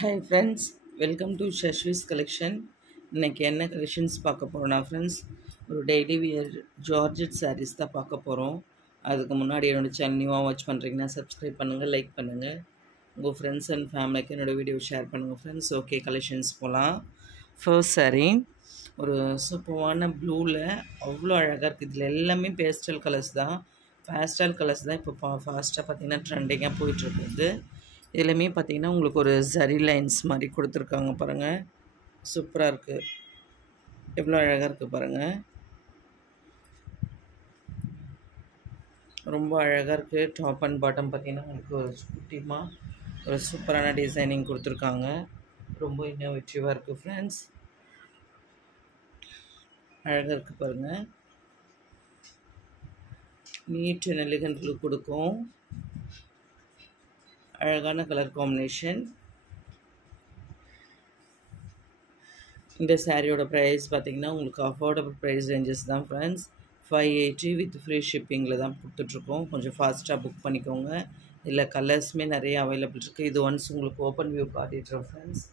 Hi friends, welcome to ஷஷ்விஸ் collection. இன்றைக்கி என்ன கலெக்ஷன்ஸ் பார்க்க போகிறோன்னா ஃப்ரெண்ட்ஸ், ஒரு டெய்லி வியர் ஜார்ஜெட் சாரீஸ் தான் பார்க்க போகிறோம். அதுக்கு முன்னாடி என்னோடய சேனல் நியூவாக வாட்ச் பண்ணுறீங்கன்னா சப்ஸ்கிரைப் பண்ணுங்கள், லைக் பண்ணுங்கள், உங்கள் ஃப்ரெண்ட்ஸ் அண்ட் ஃபேமிலிக்கு என்னோடய வீடியோ ஷேர் பண்ணுங்கள் ஃப்ரெண்ட்ஸ். ஓகே, கலெக்ஷன்ஸ் போகலாம். ஃபர்ஸ்ட் சாரீ ஒரு சூப்பரான ப்ளூவில் அவ்வளோ அழகாக இருக்குது. இதில் எல்லாமே பேஸ்டல் கலர்ஸ் தான். இப்போ ஃபாஸ்ட்டாக பார்த்திங்கன்னா ட்ரெண்டிங்காக போயிட்டுருக்குது. இதுலையுமே பார்த்திங்கன்னா உங்களுக்கு ஒரு ஜரி லைன்ஸ் மாதிரி கொடுத்துருக்காங்க பாருங்கள். சூப்பராக இருக்குது, எவ்வளோ அழகாக இருக்குது பாருங்கள். ரொம்ப அழகாக இருக்குது. டாப் அண்ட் பாட்டம் பார்த்திங்கன்னா உங்களுக்கு ஒரு குட்டிமாக ஒரு சூப்பரான டிசைனிங் கொடுத்துருக்காங்க. ரொம்ப இன்னோவேட்டிவாக இருக்குது ஃப்ரெண்ட்ஸ். அழகாக இருக்குது பாருங்கள். நீட் அண்ட் எலிகன்ட் லுக் கொடுக்கும். அழகான கலர் காம்பினேஷன். இந்த சாரியோட ப்ரைஸ் பார்த்திங்கன்னா உங்களுக்கு அஃபோர்டபுள் ப்ரைஸ் ரேஞ்சஸ் தான் ஃப்ரெண்ட்ஸ். 580 வித் ஃப்ரீ ஷிப்பிங்கில் தான் கொடுத்துட்ருக்கோம். கொஞ்சம் ஃபாஸ்ட்டாக புக் பண்ணிக்கோங்க. இதில் கலர்ஸுமே நிறைய அவைலபிள் இருக்குது. இது ஒன்ஸ் உங்களுக்கு ஓப்பன் வியூ காட்டிட்டுறோம் ஃப்ரெண்ட்ஸ்.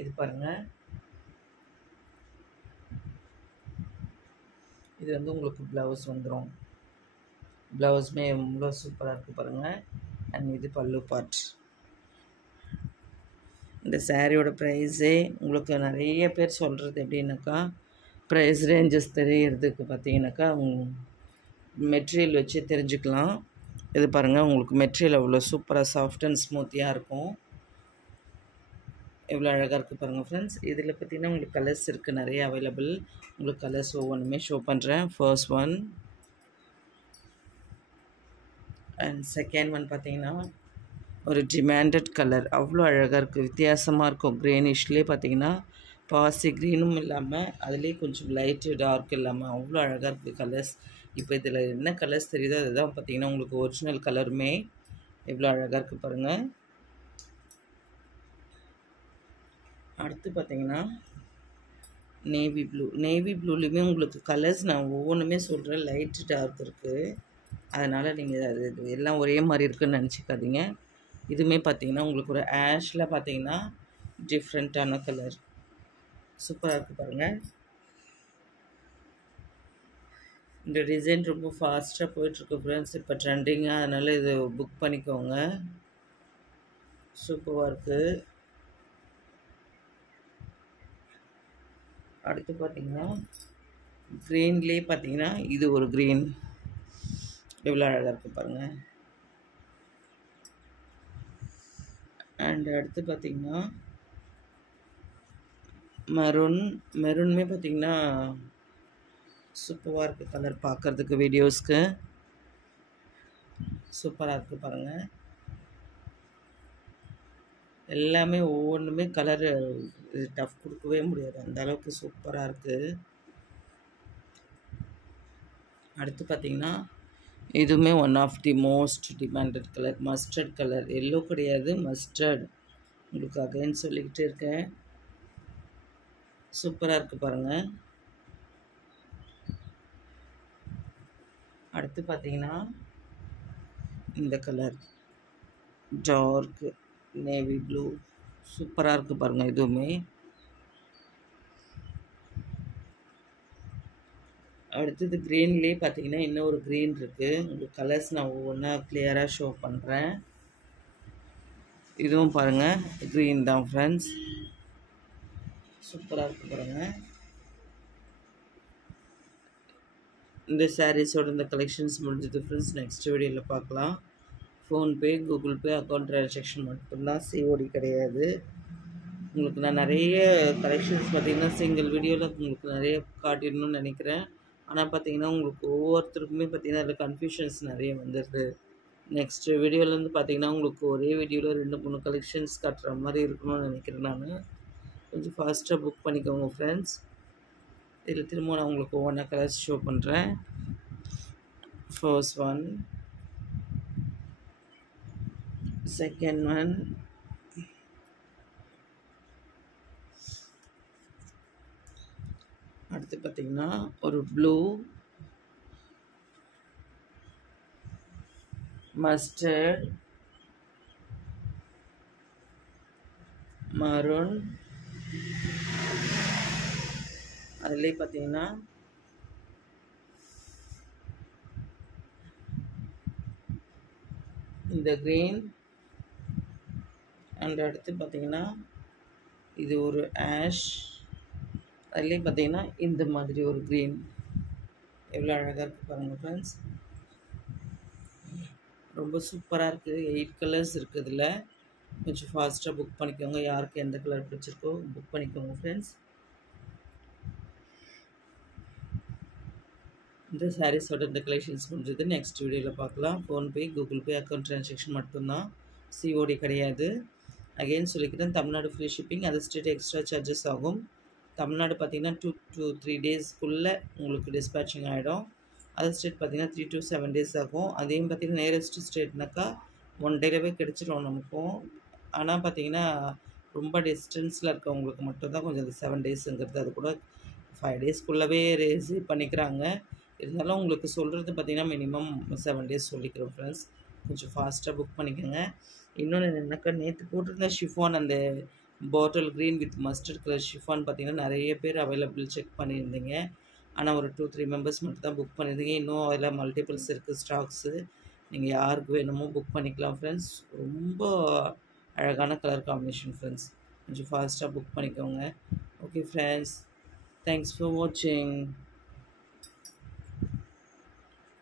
இது பாருங்கள், இது வந்து உங்களுக்கு ப்ளவுஸ் வந்துடும். ப்ளவுஸுமே எவ்வளோ சூப்பராக இருக்குது பாருங்கள். அண்ட் இது பல்லு பார்ட். இந்த சாரியோட ப்ரைஸே உங்களுக்கு நிறைய பேர் சொல்கிறது எப்படின்னாக்கா, ப்ரைஸ் ரேஞ்சஸ் தெரியறதுக்கு பார்த்தீங்கன்னாக்கா மெட்டீரியல் வச்சு தெரிஞ்சுக்கலாம். இது பாருங்கள், உங்களுக்கு மெட்டீரியல் அவ்வளோ சூப்பராக சாஃப்ட் அண்ட் ஸ்மூத்தியாக இருக்கும். எவ்வளோ அழகாக இருக்குது பாருங்கள் ஃப்ரெண்ட்ஸ். இதில் பார்த்திங்கன்னா உங்களுக்கு கலர்ஸ் இருக்குது நிறைய அவைலபிள். உங்களுக்கு கலர்ஸ் ஒவ்வொன்றுமே ஷோ பண்ணுறேன். First one and second one பார்த்திங்கன்னா ஒரு டிமாண்டட் கலர். அவ்வளோ அழகாக இருக்குது, வித்தியாசமாக இருக்கும். க்ரீனிஷ்லேயே பார்த்திங்கன்னா பாசி க்ரீனும் இல்லாமல் அதுலேயே கொஞ்சம் லைட்டு டார்க் இல்லாமல் அவ்வளோ அழகாக இருக்குது கலர்ஸ். இப்போ இதில் என்ன கலர்ஸ் தெரியுதோ அதுதான் பார்த்திங்கன்னா உங்களுக்கு ஒரிஜினல் கலருமே. எவ்வளோ அழகாக இருக்குது பாருங்கள். அடுத்து பார்த்திங்கன்னா நேவி ப்ளூலேயுமே உங்களுக்கு கலர்ஸ் நான் ஒவ்வொன்றுமே சொல்கிறேன். லைட்டு டார்க் இருக்குது, அதனால் நீங்கள் அது எல்லாம் ஒரே மாதிரி இருக்குதுன்னு நினச்சிக்காதீங்க. இதுவுமே பார்த்திங்கன்னா உங்களுக்கு ஒரு ஆஷில் பார்த்திங்கன்னா டிஃப்ரெண்ட்டான கலர். சூப்பராக இருக்குது பாருங்கள். இந்த டிசைன் ரொம்ப ஃபாஸ்ட்டாக போயிட்டுருக்கு ஃப்ரெண்ட்ஸ். இப்போ ட்ரெண்டிங்காக, அதனால் இது புக் பண்ணிக்கோங்க. சூப்பராக இருக்குது. அடுத்து பார்த்திங்கன்னா க்ரீன்லேயே பார்த்திங்கன்னா இது ஒரு க்ரீன். எவ்வளோ அழகாக இருக்குது பாருங்கள். அண்ட் அடுத்து பார்த்திங்கன்னா மெரூனுமே பார்த்திங்கன்னா சூப்பராக இருக்குது கலர். பார்க்குறதுக்கு வீடியோஸ்க்கு சூப்பராக இருக்குது பாருங்கள். எல்லாமே ஒவ்வொன்றுமே கலரு டஃப் கொடுக்கவே முடியாது, அந்த அளவுக்கு சூப்பராக இருக்குது. அடுத்து பார்த்திங்கன்னா இதுவுமே one of the most demanded colour, mustard colour. Yellow கிடையாது, மஸ்டர்ட். உங்களுக்கு அகைன் சொல்லிக்கிட்டே இருக்கேன். சூப்பராக இருக்குது பாருங்கள். அடுத்து பார்த்திங்கன்னா இந்த கலர் டார்க் நேவி ப்ளூ. சூப்பராக இருக்குது பாருங்கள். இதுவுமே அடுத்தது க்ரீன்லேயே பார்த்திங்கன்னா இன்னொரு க்ரீன் இருக்குது. உங்களுக்கு கலர்ஸ் நான் ஒவ்வொன்றா கிளியராக ஷோ பண்ணுறேன். இதுவும் பாருங்கள் க்ரீன் தான் ஃப்ரெண்ட்ஸ். சூப்பராக இருக்குது பாருங்கள். இந்த சாரீஸோட இந்த கலெக்ஷன்ஸ் முடிஞ்சது ஃப்ரெண்ட்ஸ். நெக்ஸ்ட் வீடியோவில் பார்க்கலாம். PhonePe, Google Pay account transaction மட்டும்தான், சிஓடி கிடையாது. உங்களுக்கு நான் நிறைய கலெக்ஷன்ஸ் பார்த்திங்கன்னா சிங்கிள் வீடியோவில் உங்களுக்கு நிறைய காட்டிடணும்னு நினைக்கிறேன். ஆனால் பார்த்திங்கன்னா உங்களுக்கு ஒவ்வொருத்தருக்குமே பார்த்திங்கன்னா அதில் கன்ஃபியூஷன்ஸ் நிறைய வந்துடுது. நெக்ஸ்ட் வீடியோலேருந்து பார்த்திங்கன்னா உங்களுக்கு ஒரே வீடியோவில் 2-3 கலெக்ஷன்ஸ் காட்டுற மாதிரி இருக்கணும்னு நினைக்கிறேன். நான் கொஞ்சம் ஃபாஸ்ட்டாக புக் பண்ணிக்கோங்க ஃப்ரெண்ட்ஸ். இதில் திரும்ப நான் உங்களுக்கு ஒவ்வொன்றா கலர்ஸ் ஷோ பண்ணுறேன். ஃபர்ஸ்ட் ஒன், செகண்ட் ஒன், அடுத்து பார்த்திங்கன்னா ஒரு ப்ளூ, மஸ்டர்ட், மரூன், அதுலேயே பார்த்தீங்கன்னா இந்த க்ரீன், அண்ட் அடுத்து பார்த்தீங்கன்னா இது ஒரு ஆஷ், அதுலேயே பார்த்தீங்கன்னா இந்த மாதிரி ஒரு க்ரீன். எவ்வளோ அழகாக இருக்குது பாருங்கள் ஃப்ரெண்ட்ஸ். ரொம்ப சூப்பராக இருக்குது. 8 கலர்ஸ் இருக்குது இதில். கொஞ்சம் ஃபாஸ்ட்டாக புக் பண்ணிக்கோங்க. யாருக்கு எந்த கலர் பிடிச்சிருக்கோ புக் பண்ணிக்கோங்க ஃப்ரெண்ட்ஸ். இந்த சாரீஸோட இந்த கலெக்ஷன்ஸ் முடிஞ்சது. நெக்ஸ்ட் வீடியோவில் பார்க்கலாம். PhonePe, Google Pay account transaction மட்டும்தான், சிஓடி கிடையாது. அகெயின் சொல்லிக்கிறேன், Tamil Nadu free shipping, other state extra charges ஆகும். தமிழ்நாடு பார்த்தீங்கன்னா 2 to 3 டேஸ்க்குள்ளே உங்களுக்கு டிஸ்பேச்சிங் ஆகிடும். அதர் ஸ்டேட் பார்த்தீங்கன்னா 3 to 7 டேஸ் ஆகும். அதையும் பார்த்தீங்கன்னா நியரஸ்ட் ஸ்டேட்னாக்கா 1 டேலவே கிடச்சிடும் நமக்கும். ஆனால் பார்த்தீங்கன்னா ரொம்ப டிஸ்டன்ஸில் இருக்கவங்களுக்கு மட்டும்தான் கொஞ்சம் அது 7 டேஸுங்கிறது, அது கூட 5 டேஸ்க்குள்ளவே ரிசீவ் பண்ணிக்கிறாங்க. இருந்தாலும் உங்களுக்கு சொல்கிறது பார்த்தீங்கன்னா மினிமம் 7 டேஸ் சொல்லிக்கிறோம் ஃப்ரெண்ட்ஸ். கொஞ்சம் ஃபாஸ்ட்டாக புக் பண்ணிக்கோங்க. இன்னொன்று என்னென்னாக்கா, நேற்று போட்டிருந்த ஷிஃபான், அந்த bottle green with mustard colour chiffon பார்த்தீங்கன்னா நிறைய பேர் அவைலபிள் செக் பண்ணியிருந்தீங்க. ஆனால் ஒரு 2-3 மெம்பர்ஸ் மட்டும் தான் புக் பண்ணியிருந்தீங்க. இன்னும் அதில் மல்டிபிள்ஸ் இருக்குது ஸ்டாக்ஸு. நீங்கள் யாருக்கு வேணுமோ புக் பண்ணிக்கலாம் ஃப்ரெண்ட்ஸ். ரொம்ப அழகான கலர் காம்பினேஷன் ஃப்ரெண்ட்ஸ். கொஞ்சம் ஃபாஸ்ட்டாக புக் பண்ணிக்கோங்க. ஓகே ஃப்ரெண்ட்ஸ், தேங்க்ஸ் ஃபார் வாட்சிங்.